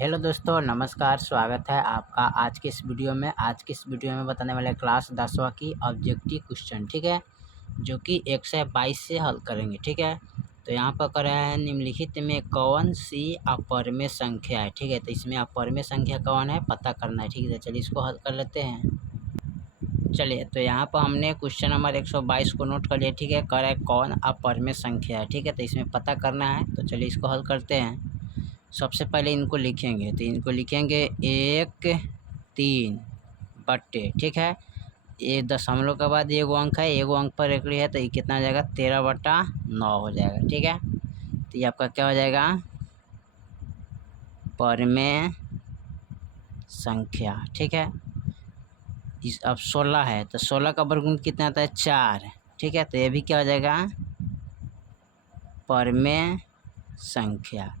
Hello दोस्तों, नमस्कार। स्वागत है आपका आज की इस वीडियो में। आज की इस वीडियो में बताने वाले क्लास 10वीं की ऑब्जेक्टिव क्वेश्चन, ठीक है, जो कि 1 से 22 से हल करेंगे, ठीक है। तो यहाँ पर कर रहा है निम्नलिखित में कौन सी अपरिमेय संख्या है, ठीक है। तो इसमें अपरिमेय संख्या कौन है पता करना है, ठीक है। चलिए इसको हल कर लेते हैं। चलिए, तो यहाँ पर हमने क्वेश्चन नंबर 122 को नोट कर लिया, ठीक है। कर है कौन अपरिमेय संख्या है, ठीक है। तो इसमें पता करना है, तो चलिए इसको हल करते हैं। सबसे पहले इनको लिखेंगे, तो इनको लिखेंगे 1 3 बट्टे, ठीक है। ये दशमलव के बाद एगो अंक है, एगो अंक पर एकड़ी है, तो ये कितना हो जाएगा 13/9 हो जाएगा, ठीक है। तो ये आपका क्या हो जाएगा परिमेय संख्या, ठीक है। इस अब 16 है, तो 16 का वर्गमूल कितना आता है 4, ठीक है। तो ये भी क्या हो जाएगा परिमेय संख्या।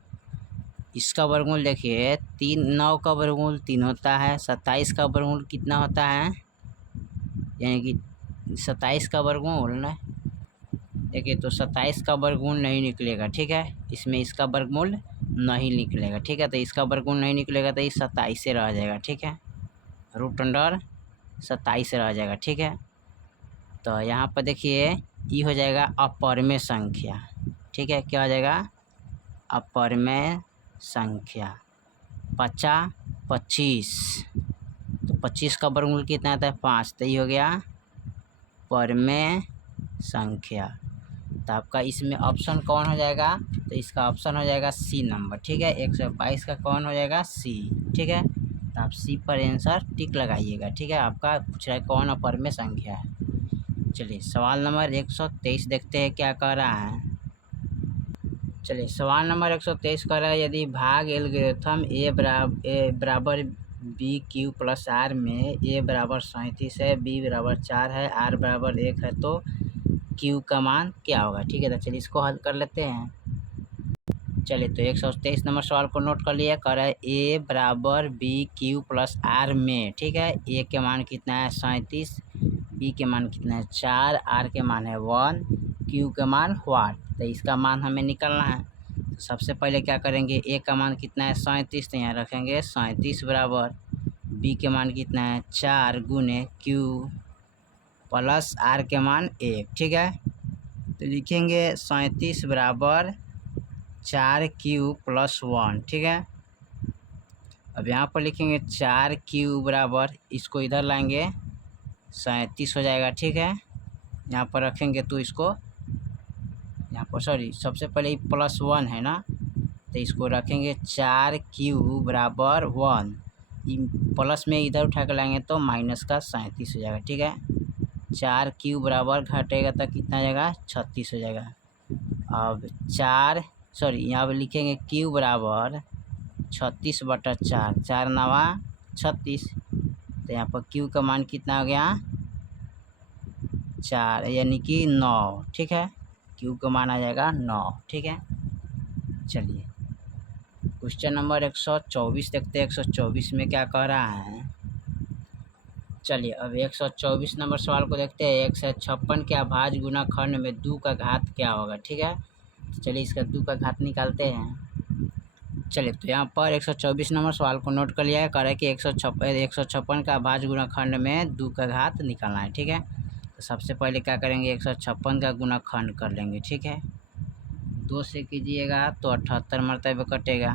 इसका वर्गमूल देखिए 9 का वर्गमूल 3 होता है। 27 का वर्गमूल कितना होता है, यानी कि 27 का वर्गमूल ना, देखिए तो 27 का वर्गमूल नहीं निकलेगा, ठीक है। इसमें इसका वर्गमूल नहीं निकलेगा, ठीक है। तो इसका वर्गमूल नहीं निकलेगा तो ये 27 से रह जाएगा, ठीक है। रूट अंडर 27 से रह जाएगा, ठीक है। तो यहाँ पर देखिए ये हो जाएगा अपरिमेय संख्या, ठीक है। क्या हो जाएगा अपरिमेय संख्या। 50 25, तो 25 का वर्गमूल कितना आता है 5, तो ये हो गया परिमेय संख्या। तो आपका इसमें ऑप्शन कौन हो जाएगा, तो इसका ऑप्शन हो जाएगा सी नंबर, ठीक है। 122 का कौन हो जाएगा सी, ठीक है। तो आप सी पर आंसर टिक लगाइएगा, ठीक है। आपका पूछ रहा है कौन अपरिमेय संख्या है। चलिए सवाल नंबर 123 देखते हैं क्या कह रहा है। चलिए सवाल नंबर 123 कर रहा है यदि भाग एल्गोरिथम ए बराबर बी क्यू प्लस आर में ए बराबर 37 है, बी बराबर 4 है, आर बराबर 1 है, तो क्यू का मान क्या होगा, ठीक है। तो चलिए इसको हल कर लेते हैं। चलिए तो 123 नंबर सवाल को नोट कर लिया। कर है ए बराबर बी क्यू प्लस आर में, ठीक है। ए के मान कितना है 37, बी के मान कितना है 4, आर के मान है 1, क्यू के मान वाट। तो इसका मान हमें निकालना है। तो सबसे पहले क्या करेंगे, ए का मान कितना है 37, तो यहाँ रखेंगे 37 बराबर बी के मान कितना है 4 गुने क्यू प्लस आर के मान 1, ठीक है। तो लिखेंगे 37 बराबर 4 क्यू प्लस 1, ठीक है। अब यहाँ पर लिखेंगे 4 क्यू बराबर, इसको इधर लाएंगे 37 हो जाएगा, ठीक है। यहाँ पर रखेंगे तो इसको यहाँ पर सॉरी सबसे पहले प्लस 1 है ना, तो इसको रखेंगे 4 क्यू बराबर 1, प्लस में इधर उठा कर लाएंगे तो माइनस का 37 हो जाएगा, ठीक है। 4 क्यू बराबर घटेगा तो कितना आ जाएगा 36 हो जाएगा। अब यहाँ पर लिखेंगे क्यू बराबर 36/4, 4 नवा 36, तो यहाँ पर क्यू का मान कितना हो गया 4 यानी कि 9, ठीक है। क्यू का मान आ जाएगा 9, ठीक है। चलिए क्वेश्चन नंबर 124 देखते हैं। 124 में क्या कह रहा है। चलिए अब 124 नंबर सवाल को देखते हैं। 156 के अभाज्य गुणनखंड में 2 का घात क्या होगा, ठीक है। तो चलिए इसका 2 का घात निकालते हैं। चलिए तो यहाँ पर 124 नंबर सवाल को नोट कर लिया है। कह रहा है कि 156 का अभाज्य गुणनखंड में 2 का घात निकालना है, ठीक है। तो सबसे पहले क्या करेंगे 156 का गुणनखंड कर लेंगे, ठीक है। 2 से कीजिएगा तो 78 मरतबे कटेगा।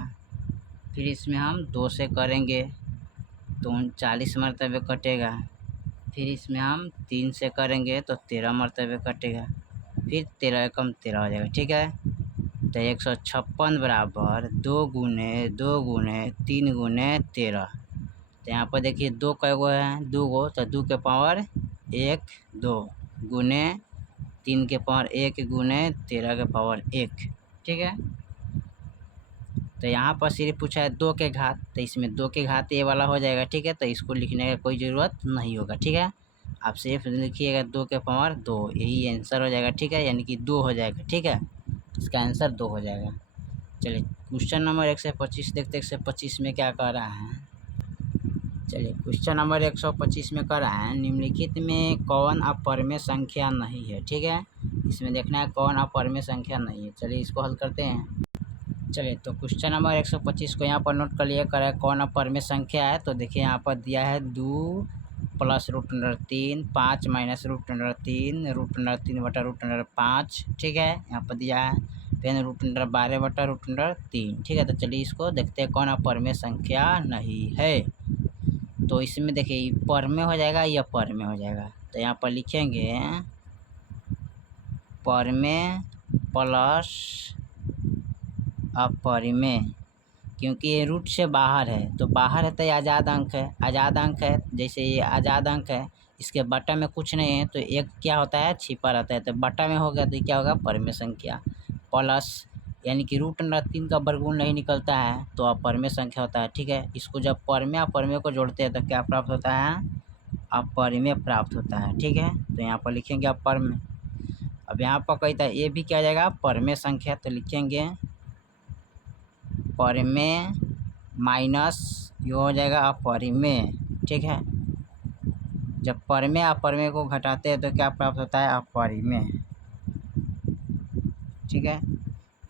फिर इसमें हम 2 से करेंगे तो 39 मरतबे कटेगा। फिर इसमें हम 3 से करेंगे तो 13 मरतबे कटेगा। फिर 13 एकम 13 हो जाएगा, ठीक है। तो 156 बराबर 2 गुने 2 गुने 3 गुने 13। तो यहाँ पर देखिए 2 कैगो है 2 गो, तो 2 के पावर 1 2 गुने 3 के पावर 1 गुने 13 के पावर 1, ठीक है। तो यहाँ पर सिर्फ पूछा है 2 के घात, तो इसमें 2 के घात ये वाला हो जाएगा, ठीक है। तो इसको लिखने का कोई ज़रूरत नहीं होगा, ठीक है। आप सिर्फ लिखिएगा 2 के पावर 2, यही आंसर हो जाएगा, ठीक है। यानी कि 2 हो जाएगा, ठीक है। इसका आंसर 2 हो जाएगा। चलिए क्वेश्चन नंबर 125 देखते 125 में क्या कह रहा है। चलिए क्वेश्चन नंबर 125 में कह रहा है निम्नलिखित में कौन अपरिमेय संख्या नहीं है, ठीक है। इसमें देखना है कौन अपरिमेय संख्या नहीं है। चलिए इसको हल करते हैं। चलिए तो क्वेश्चन नंबर 125 को यहाँ पर नोट कर लिए, करें कौन अपरिमेय संख्या है। तो देखिए यहाँ पर दिया है 2 प्लस √3, 5 माइनस √3, √3 बटा √5, ठीक है। यहाँ पर दिया है फिर √12 बटा √3, ठीक है। तो चलिए इसको देखते हैं कौन अपरिमेय संख्या नहीं है। तो इसमें देखिए परमेय हो जाएगा या परमेय हो जाएगा। तो यहाँ पर लिखेंगे परमेय प्लस अपरिमेय, क्योंकि ये रूट से बाहर है तो बाहर है तो ये आज़ाद अंक है, आज़ाद अंक है। जैसे ये आज़ाद अंक है, इसके बटा में कुछ नहीं है तो एक क्या होता है, छिपा रहता है। तो बटा में हो गया तो क्या होगा, परमेय संख्या। प्लस यानी कि √3 का वर्गमूल नहीं निकलता है तो अपरिमेय संख्या होता है, ठीक है। इसको जब परमेय अपरिमेय को जोड़ते हैं तो क्या प्राप्त होता है, अपरिमेय प्राप्त होता है, ठीक है। तो यहाँ पर लिखेंगे अपरिमेय। अब यहाँ पर कहता है ये भी क्या जाएगा, परमेय संख्या। तो लिखेंगे परिमेय माइनस ये हो जाएगा अपरिमेय, ठीक है। जब परिमेय अपरिमेय को घटाते हैं तो क्या प्राप्त होता है, अपरिमेय, ठीक है।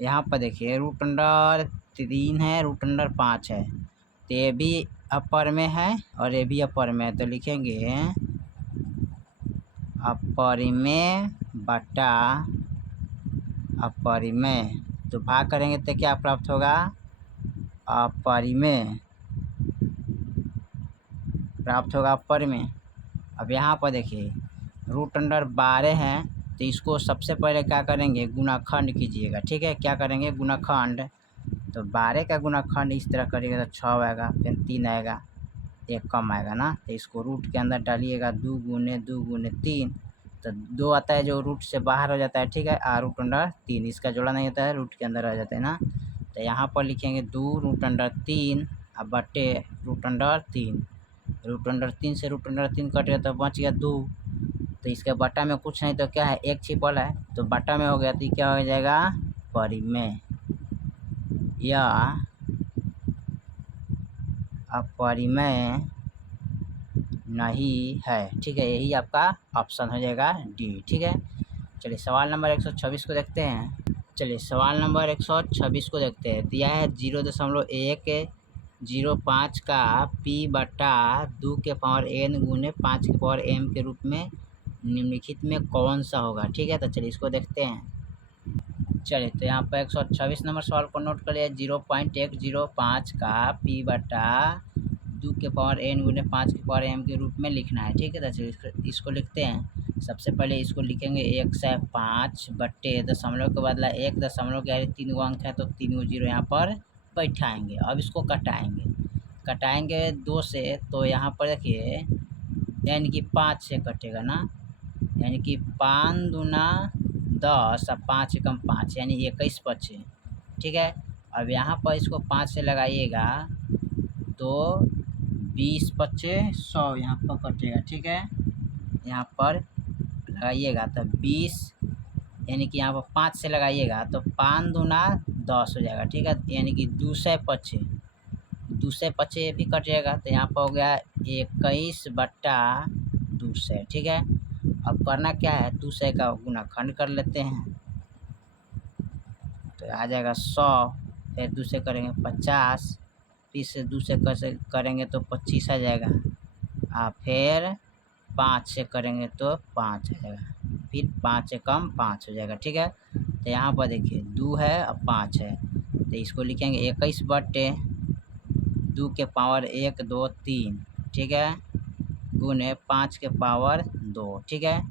यहाँ पर देखिए √3 है, √5 है, तो ये भी अपरिमेय है और ये भी अपरिमेय है। तो लिखेंगे अपरिमेय बटा अपरिमेय, तो भाग करेंगे तो क्या प्राप्त होगा, अपरिमेय प्राप्त होगा, अपरिमेय। अब यहाँ पर देखिए √12 है तो इसको सबसे पहले क्या करेंगे, गुणाखंड कीजिएगा, ठीक है। क्या करेंगे, गुणाखंड। तो 12 का गुणाखंड इस तरह करिएगा तो 6 आएगा, फिर 3 आएगा, 1 कम आएगा ना। तो इसको रूट के अंदर डालिएगा, 2 गुने 2 गुने 3, तो 2 आता है जो रूट से बाहर हो जाता है, ठीक है। √3 इसका जोड़ा नहीं होता है, रूट के अंदर आ जाता है ना। तो यहाँ पर लिखेंगे 2 √3 अब बटे √3, √3 से √3 कट गया तो बच गया 2। तो इसके बटा में कुछ नहीं तो क्या है, 1 छिपल है तो बटा में हो गया तो क्या हो जाएगा, परिमेय या अपरिमेय नहीं है, ठीक है। यही आपका ऑप्शन हो जाएगा डी, ठीक है। चलिए सवाल नंबर 126 को देखते हैं। चलिए सवाल नंबर 126 को देखते हैं। दिया है 0.105 का p बटा 2 के पावर n गुने 5 के पावर m के रूप में निम्नलिखित में कौन सा होगा, ठीक है। तो चलिए इसको देखते हैं। चलिए तो यहाँ पर 126 नंबर सवाल को नोट कर लिया, 0.105 का p बटा 2 के पावर n गुने 5 के पावर m के रूप में लिखना है, ठीक है। तो चलिए इसको लिखते हैं। सबसे पहले इसको लिखेंगे 105 बट्टे दशमलव के बदला 1 दशमलव के 3 गो अंक है तो 3 गो जीरो यहाँ पर बैठाएंगे। अब इसको कटाएंगे 2 से, तो यहाँ पर देखिए यानी कि 5 से कटेगा ना, यानी कि 5 दूना 10 और 5 एकम 5 यानी 21 बचे, ठीक है। अब यहाँ पर इसको 5 से लगाइएगा तो 20 बचे 100 यहाँ पर कटेगा, ठीक है। यहाँ पर लगाइएगा तो 20 यानी कि यहाँ पर 5 से लगाइएगा तो 5 दूना 10 हो जाएगा, ठीक है। यानी कि 200 पचे भी कट जाएगा तो यहाँ पर हो गया 21 बटा 200, ठीक है। अब करना क्या है, 200 का गुणाखंड कर लेते हैं तो आ जाएगा 100, फिर 2 से करेंगे 50, 30 से 2 से कैसे करेंगे तो 25 आ जाएगा, फिर 5 से करेंगे तो 5 आ जाएगा, फिर 5 से कम 5 हो जाएगा, ठीक है। तो यहाँ पर देखिए 2 है और 5 है तो इसको लिखेंगे 21 बटे 2 के पावर 1 2 3, ठीक है, गुने 5 के पावर 2, ठीक है।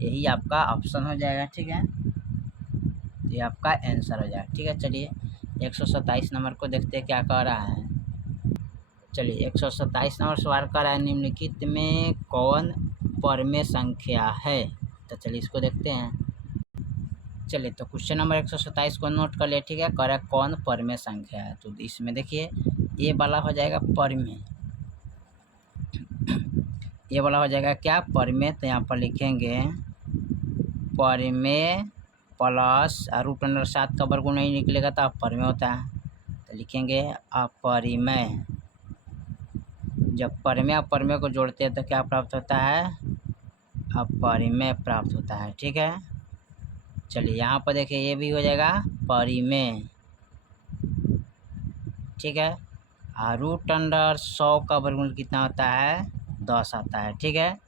यही आपका ऑप्शन हो जाएगा, ठीक है। ये आपका आंसर हो जाएगा, ठीक है। चलिए 127 नंबर को देखते हैं क्या कह रहा है। चलिए 127 नंबर सवाल कर रहा है, निम्नलिखित में कौन परमेय संख्या है। तो चलिए इसको देखते हैं। चलिए तो क्वेश्चन नंबर 127 को नोट कर लिए, ठीक है। कह रहा है कौन परमेय संख्या है। तो इसमें देखिए ये वाला हो जाएगा परमेय, ये वाला हो जाएगा क्या, परमेय। तो यहाँ पर लिखेंगे परमेय प्लस √7 का वर्गमूल नहीं निकलेगा तो अपरिमेय होता है, तो लिखेंगे अपरिमेय। जब परमेय अपरिमेय को जोड़ते हैं तो क्या प्राप्त होता है, अपरिमेय प्राप्त होता है, ठीक है। चलिए यहाँ पर देखिए ये भी हो जाएगा परिमेय, ठीक है। रूट अंडर 100 का वर्गमूल कितना होता है, 10 आता है, ठीक है।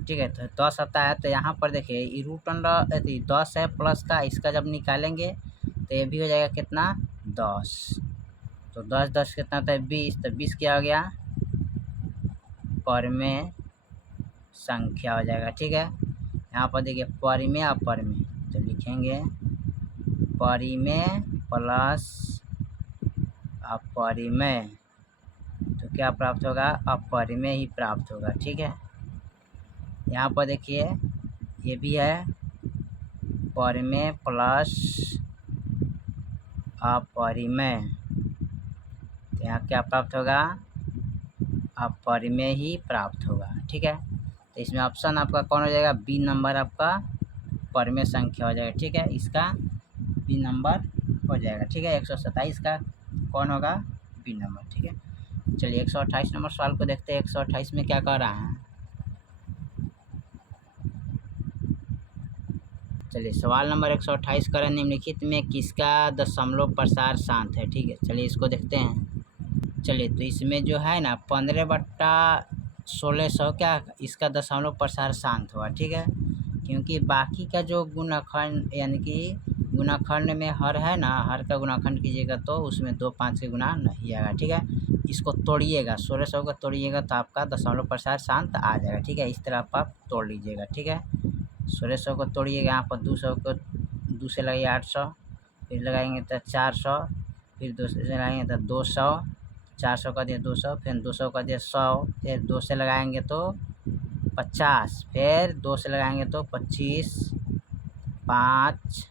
ठीक है, तो 10 आता है। तो यहाँ पर देखिए ये रूट अंडर 10 है प्लस का, इसका जब निकालेंगे तो ये भी हो जाएगा कितना, 10। तो 10 10 कितना होता है, 20। तो 20 क्या हो गया, परिमेय संख्या हो जाएगा, ठीक है। यहाँ पर देखिए परिमेय अपरिमेय, तो लिखेंगे परिमेय प्लस अपरिमेय, तो क्या प्राप्त होगा, अपरिमेय ही प्राप्त होगा, ठीक है। यहाँ पर देखिए ये भी है परिमेय प्लस अपरिमेय, तो यहाँ क्या प्राप्त होगा, अपरिमेय ही प्राप्त होगा, ठीक है। तो इसमें ऑप्शन आपका कौन हो जाएगा, बी नंबर आपका परिमेय संख्या हो जाएगा, ठीक है। इसका बी नंबर हो जाएगा, ठीक है। 127 का कौन होगा, बी नंबर, ठीक है। चलिए 128 नंबर सवाल को देखते हैं। 128 में क्या कह रहा है, चलिए सवाल नंबर 128 कर निम्नलिखित में किसका दशमलव प्रसार शांत है, ठीक है। चलिए इसको देखते हैं। चलिए तो इसमें जो है ना 15/1600 क्या इसका दशमलव प्रसार शांत हुआ, ठीक है। क्योंकि बाकी का जो गुणाखंड यानी कि गुणाखंड में हर है ना, हर का गुणाखंड कीजिएगा तो उसमें 2 5 के गुना नहीं आएगा, ठीक है। इसको तोड़िएगा, 1600 को तोड़िएगा तो आपका दशमलव प्रसार शांत आ जाएगा, ठीक है। इस तरह आप तोड़ लीजिएगा, ठीक है। 1600 को तोड़िएगा, यहाँ पर 200 को 2 से लगाइए 800, फिर लगाएंगे तो 400, फिर 2 से लगाएंगे तो 200, 400 का दिए 200, फिर 200 का दिए 100, फिर 2 से लगाएंगे तो 50, फिर 2 से लगाएंगे तो 25, 5,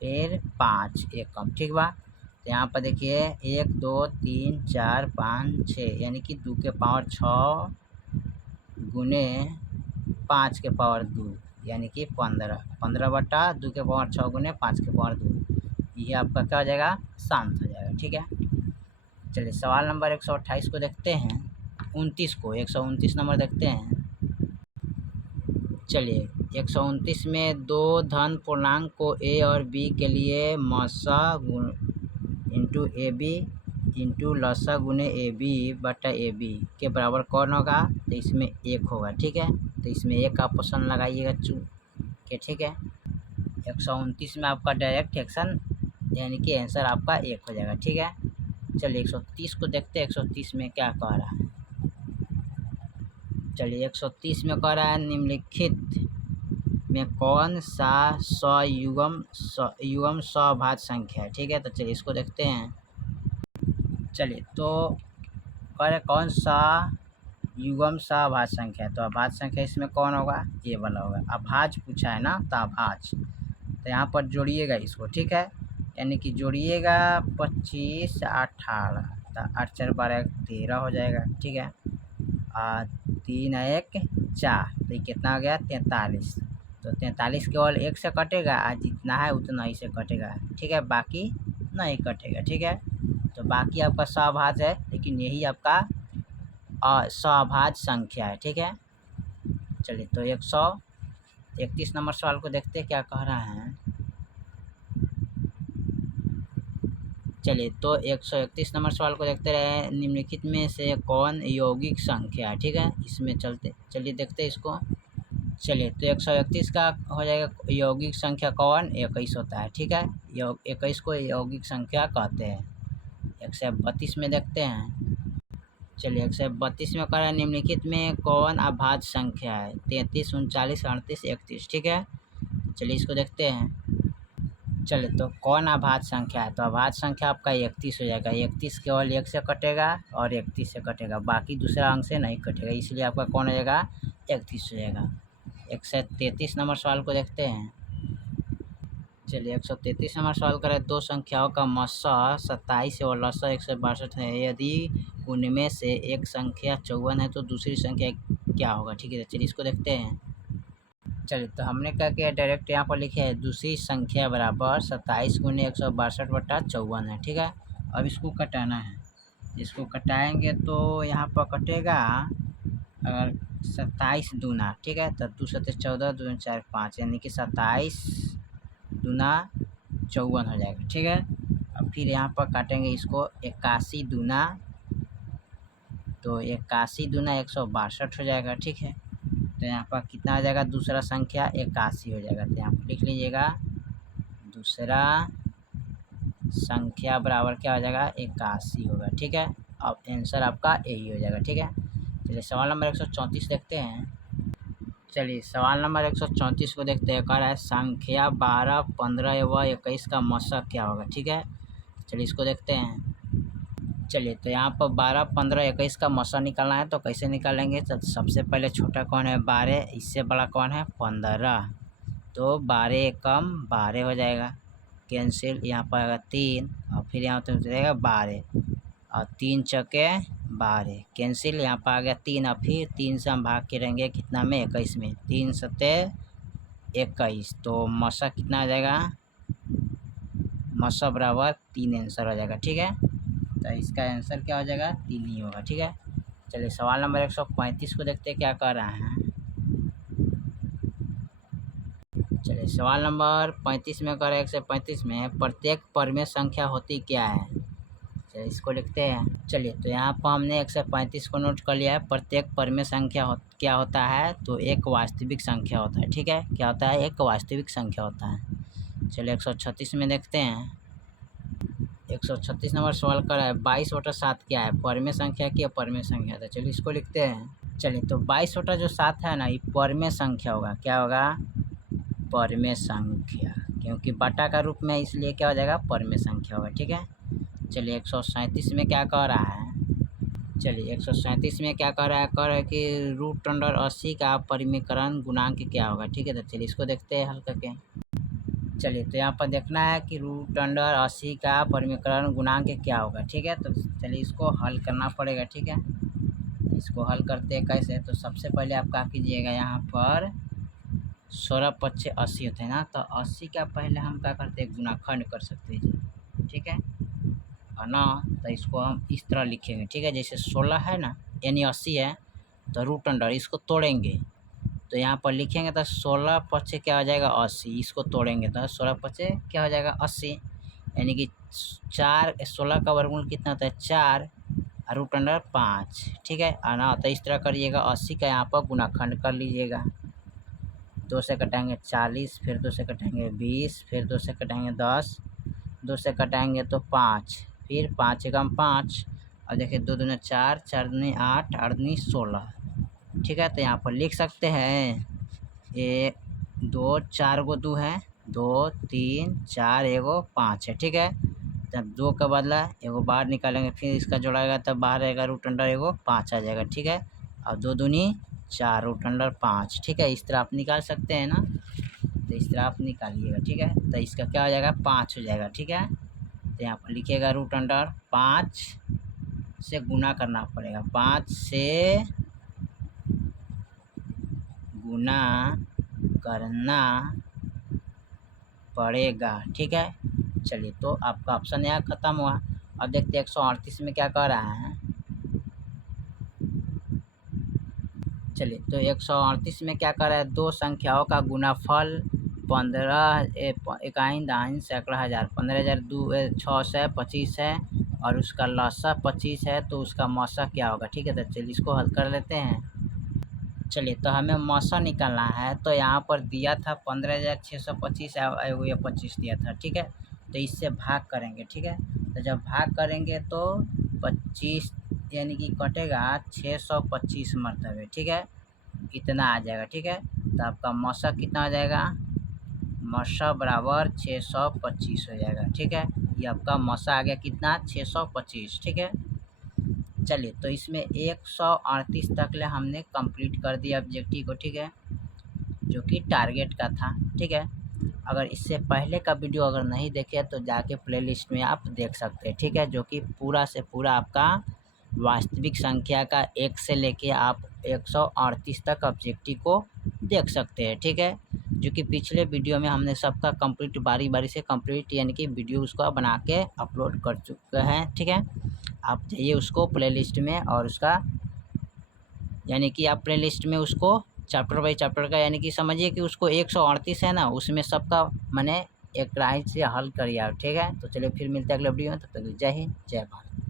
फिर 5 एक कम, ठीक बा। तो यहाँ पर देखिए 1 2 3 4 5 6 यानी कि 2 के पावर 6 गुने 5 के पावर 2 यानी कि 15, 15/2 के पावर 6 गुने 5 के पावर 2, ये आपका क्या हो जाएगा, शांत हो जाएगा, ठीक है। चलिए सवाल नंबर 128 को देखते हैं। 29 को 129 नंबर देखते हैं। चलिए 129 में दो धन पूर्णांक को ए और बी के लिए मसा इंटू ए बी इंटू लसा गुने ए बी बटा ए बी के बराबर कौन होगा, तो इसमें 1 होगा, ठीक है। तो इसमें 1 का ऑप्शन लगाइएगा चू के, ठीक है। 129 में आपका डायरेक्ट एक्शन यानी कि आंसर आपका 1 हो जाएगा, ठीक है। चलिए 130 को देखते हैं। 130 में क्या कह रहा है, चलिए 130 में कह रहा है निम्नलिखित में कौन सा सयुग्म सभाज्य संख्या है, ठीक है। तो चलिए इसको देखते हैं। चलिए तो कह रहे कौन सा युग्म सभाज्य संख्या है, तो अभाज्य संख्या इसमें कौन होगा, ये वाला होगा। अभाज्य पूछा है ना, तो अभाज्य, तो यहाँ पर जोड़िएगा इसको, ठीक है। यानी कि जोड़िएगा 25 18, तो 8 4 12 13 हो जाएगा, ठीक है। 3 1 4, तो ये कितना हो गया, 43। तो 43 केवल 1 से कटेगा, आज जितना है उतना ही से कटेगा, ठीक है, बाकी नहीं कटेगा, ठीक है। तो बाकी आपका सभाज्य है, लेकिन यही आपका सभाज्य संख्या है, ठीक है। चलिए तो 131 नंबर सवाल को देखते हैं क्या कह रहा है। चलिए तो 131 नंबर सवाल को देखते रहे। निम्नलिखित में से कौन यौगिक संख्या है, ठीक है। इसमें चलिए देखते हैं इसको। चलिए तो 131 का हो जाएगा यौगिक संख्या कौन, 21 होता है, ठीक है। 21 को यौगिक संख्या कहते हैं। 132 में देखते हैं। चलिए 132 में कह रहा है निम्नलिखित में कौन अभाज्य संख्या है, 33 39 38 31, ठीक है। चलिए इसको देखते हैं। चलिए तो कौन अभाज्य संख्या है, तो अभाज्य संख्या आपका 31 हो जाएगा। 31 केवल 1 से कटेगा और 31 से कटेगा, बाकी दूसरा अंक से नहीं कटेगा, इसलिए आपका कौन हो जाएगा, 31 हो जाएगा। 133 नंबर सवाल को देखते हैं। चलिए 133 नंबर सवाल करें। दो संख्याओं का मस्सा 27 और लसा 162 है, यदि उनमें से एक संख्या 54 है तो दूसरी संख्या क्या होगा, ठीक है। चलिए इसको देखते हैं। चलिए तो हमने क्या किया, डायरेक्ट यहाँ पर लिखे है दूसरी संख्या बराबर 27 गुने 162/54 है, ठीक है। अब इसको कटाना है, इसको कटाएंगे तो यहाँ पर कटेगा अगर 27 दूना, ठीक है, तो 2 7 14 2 4 5 यानी कि 27 दूना 54 हो जाएगा, ठीक है। अब फिर यहाँ पर काटेंगे इसको 81 दूना, तो 81 दूना 162 हो जाएगा। ठीक है, तो यहाँ पर कितना आ जाएगा, दूसरा संख्या 81 हो जाएगा। तो यहाँ पर लिख लीजिएगा दूसरा संख्या बराबर क्या हो जाएगा, 81 होगा। ठीक है, अब आंसर आपका यही हो जाएगा। ठीक है, चलिए सवाल नंबर 134 देखते हैं। चलिए सवाल नंबर 134 को देखते हैं। कह रहा है संख्या 12, 15 व 21 का मशक क्या होगा। ठीक है, चलिए इसको देखते हैं। चलिए तो यहाँ पर 12, 15, 21 का मशक निकालना है, तो कैसे निकालेंगे। तो सबसे पहले छोटा कौन है, 12, इससे बड़ा कौन है, 15, तो 12 कम 12 हो जाएगा, कैंसिल। यहाँ पर आएगा 3 और फिर यहाँ पर जाएगा 12 और 3 चौके 12, कैंसिल। यहाँ पर आ गया 3 और फिर 3 से हम भाग के रहेंगे कितना में, 21 में, 3 सत्ते 21, तो मशक कितना आ जाएगा, मशक बराबर 3 आंसर हो जाएगा। ठीक है, तो इसका आंसर क्या हो जाएगा, 3 ही होगा। ठीक है, चलिए सवाल नंबर 135 को देखते हैं क्या कह रहा है। चलिए सवाल नंबर 35 में कर 135 में प्रत्येक परमेय संख्या होती क्या है। चलिए इसको लिखते हैं। चलिए तो यहाँ पर हमने 135 को नोट कर लिया है। प्रत्येक परमेय संख्या क्या होता है, तो एक वास्तविक संख्या होता है। ठीक है, क्या होता है, एक वास्तविक संख्या होता है। चलिए 136 में देखते हैं। 136 नंबर सवाल कर रहा है 22/7 क्या है, परमेय संख्या की परमेय संख्या था। चलिए इसको लिखते हैं। चलिए तो 22/7 है ना, ये परमेय संख्या होगा। क्या होगा, परमेय संख्या, क्योंकि बटा का रूप में, इसलिए क्या हो जाएगा, परमेय संख्या होगा। ठीक है, चलिए 137 में क्या कह रहा है। चलिए 137 में क्या कह रहा है, कह रहा है कि √80 का परिमीकरण गुणांक क्या होगा। ठीक है, तो चलिए इसको देखते हैं हल करके। चलिए तो यहाँ पर देखना है कि √80 का परिमीकरण गुणांक क्या होगा। ठीक है, तो चलिए इसको हल करना पड़ेगा। ठीक है, इसको हल करते हैं कैसे, तो सबसे पहले आप क्या कीजिएगा, यहाँ पर 16 पच्चे 80 होते हैं ना, तो 80 का पहले हम क्या करते हैं, गुणाखंड कर सकते हैं। ठीक है ना, तो इसको हम इस तरह लिखेंगे। ठीक है, जैसे 16 है ना, यानी 80 है, तो √, इसको तोड़ेंगे तो यहाँ पर लिखेंगे तो 16 पच्चे क्या हो जाएगा, 80, इसको तोड़ेंगे तो 16 पच्चे क्या हो जाएगा, 80, यानी कि 16 का वर्गमूल कितना होता है, 4 और √, 5। ठीक है, ना, तो इस तरह करिएगा। 80 का यहाँ पर गुणाखंड कर लीजिएगा। 2 से कटाएंगे 40, फिर 2 से कटाएंगे 20, फिर 2 से कटाएंगे 10, 2 से कटाएंगे तो 5, फिर 5 एकम 5, और देखिए 2 दूनी 4, 4 दूनी 8, 8 दूनी 16। ठीक है, तो यहाँ पर लिख सकते हैं 1 2 4 गो 2 है, 2 3 4 1 5 है। ठीक है, तब 2 का बदला एगो बाहर निकालेंगे, फिर इसका जोड़ाएगा तब बाहर आएगा √, 5 आ जाएगा। ठीक है, और 2 दूनी 4, √, 5। ठीक है, इस तरह आप निकाल सकते हैं ना, तो इस तरह आप निकालिएगा। ठीक है, तो इसका क्या हो जाएगा, 5 हो जाएगा। ठीक है, तो यहाँ पर लिखिएगा √, 5 से गुना करना पड़ेगा, 5 से गुना करना पड़ेगा। ठीक है, चलिए तो आपका ऑप्शन यहाँ ख़त्म हुआ। अब देखते हैं 138 में क्या कह रहा है। चलिए तो 138 में क्या कर रहा है, दो संख्याओं का गुणाफल 15 इकाइन दाइन सैकड़ा हज़ार, 15,000 6 से 25 है और उसका लसा 25 है, तो उसका मौसा क्या होगा। ठीक है, तो चलिए इसको हल कर लेते हैं। चलिए तो हमें मौसा निकालना है, तो यहाँ पर दिया था 15,625 या 25 दिया था। ठीक है, तो इससे भाग करेंगे। ठीक है, तो जब भाग करेंगे तो 25 यानी कि कटेगा 625 मरतबे। ठीक है, इतना आ जाएगा। ठीक है, तो आपका मौसा कितना हो जाएगा, मौसा बराबर 625 हो जाएगा। ठीक है, ये आपका मौसा आ गया कितना, 625। ठीक है, चलिए तो इसमें 138 तक ले हमने कंप्लीट कर दिया ऑब्जेक्टिव को। ठीक है, जो कि टारगेट का था। ठीक है, अगर इससे पहले का वीडियो अगर नहीं देखे तो जाके प्लेलिस्ट में आप देख सकते हैं। ठीक है, जो कि पूरा से पूरा आपका वास्तविक संख्या का 1 से लेके आप 138 तक ऑब्जेक्टिव को देख सकते हैं। ठीक है, जो कि पिछले वीडियो में हमने सबका कंप्लीट बारी बारी से कंप्लीट यानी कि वीडियो उसका बना के अपलोड कर चुके हैं। ठीक है, आप जाइए उसको प्लेलिस्ट में और उसका यानी कि आप प्लेलिस्ट में उसको चैप्टर बाई चैप्टर का यानी कि समझिए कि उसको 138 है ना, उसमें सबका मैंने एक राय से हल करिए आप, ठीक है। तो चलिए फिर मिलते हैं अगले वीडियो में, तब तक जय हिंद जय भारत।